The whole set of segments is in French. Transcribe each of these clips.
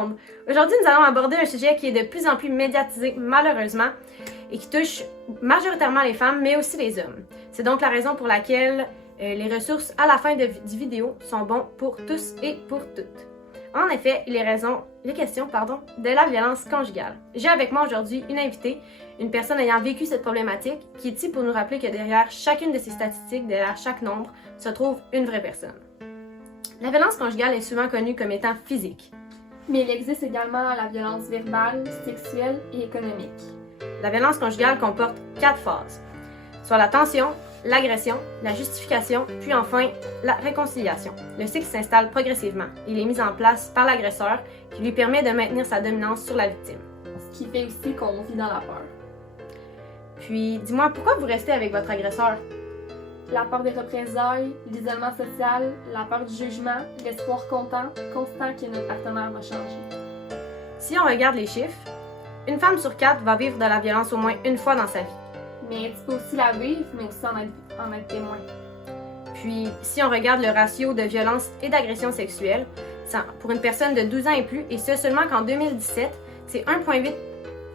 monde! Aujourd'hui, nous allons aborder un sujet qui est de plus en plus médiatisé, malheureusement, et qui touche majoritairement les femmes, mais aussi les hommes. C'est donc la raison pour laquelle les ressources à la fin du vidéo sont bons pour tous et pour toutes. En effet, il est question de la violence conjugale. J'ai avec moi aujourd'hui une invitée, une personne ayant vécu cette problématique, qui est ici pour nous rappeler que derrière chacune de ces statistiques, derrière chaque nombre, se trouve une vraie personne. La violence conjugale est souvent connue comme étant physique. Mais il existe également la violence verbale, sexuelle et économique. La violence conjugale comporte 4 phases, soit la tension, l'agression, la justification, puis enfin la réconciliation. Le cycle s'installe progressivement. Il est mis en place par l'agresseur qui lui permet de maintenir sa dominance sur la victime. Ce qui fait aussi qu'on vit dans la peur. Puis, dis-moi, pourquoi vous restez avec votre agresseur? La peur des représailles, l'isolement social, la peur du jugement, l'espoir constant que notre partenaire va changer. Si on regarde les chiffres, une femme sur 4 va vivre de la violence au moins une fois dans sa vie. Mais tu peux aussi la vivre, mais aussi en être témoin. Puis, si on regarde le ratio de violence et d'agression sexuelle, pour une personne de 12 ans et plus, et ce seulement qu'en 2017, c'est 1,8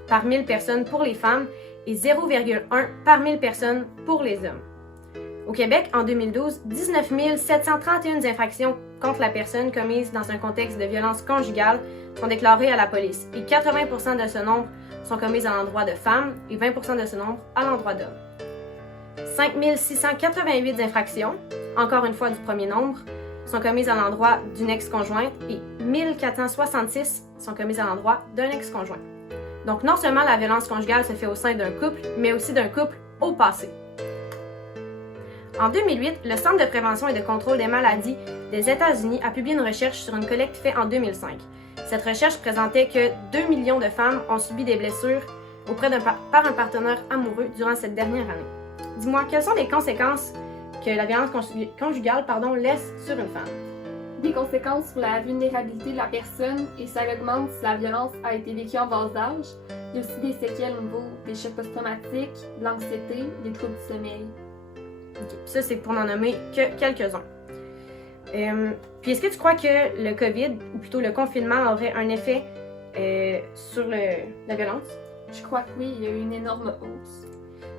par 1000 personnes pour les femmes et 0,1 par 1000 personnes pour les hommes. Au Québec, en 2012, 19 731 infractions contre la personne commises dans un contexte de violence conjugale sont déclarées à la police et 80% de ce nombre sont commises à l'endroit de femmes et 20% de ce nombre à l'endroit d'hommes. 5 688 infractions, encore une fois du premier nombre, sont commises à l'endroit d'une ex-conjointe et 1466 sont commises à l'endroit d'un ex-conjoint. Donc non seulement la violence conjugale se fait au sein d'un couple, mais aussi d'un couple au passé. En 2008, le Centre de prévention et de contrôle des maladies des États-Unis a publié une recherche sur une collecte faite en 2005. Cette recherche présentait que 2 millions de femmes ont subi des blessures par un partenaire amoureux durant cette dernière année. Dis-moi, quelles sont les conséquences que la violence conjugale laisse sur une femme? Des conséquences sur la vulnérabilité de la personne et ça augmente si la violence a été vécue en bas âge. Il y a aussi des séquelles au niveau des chocs post-traumatiques, de l'anxiété, des troubles du sommeil. Okay. Ça, c'est pour n'en nommer que quelques-uns. Puis, est-ce que tu crois que le COVID, ou plutôt le confinement, aurait un effet sur la violence? Je crois que oui, il y a eu une énorme hausse.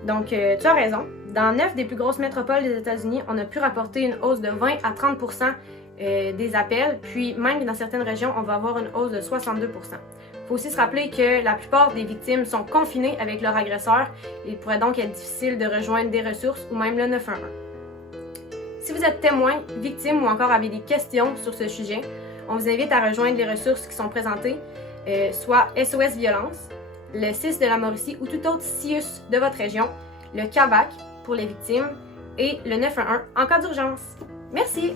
Donc, tu as raison. Dans 9 des plus grosses métropoles des États-Unis, on a pu rapporter une hausse de 20 à 30% des appels, puis même dans certaines régions, on va avoir une hausse de 62%. Il faut aussi se rappeler que la plupart des victimes sont confinées avec leur agresseur et il pourrait donc être difficile de rejoindre des ressources ou même le 911. Si vous êtes témoin, victime ou encore avez des questions sur ce sujet, on vous invite à rejoindre les ressources qui sont présentées, soit SOS Violence, le CIS de la Mauricie ou tout autre CIUS de votre région, le CAVAC pour les victimes et le 911 en cas d'urgence. Merci!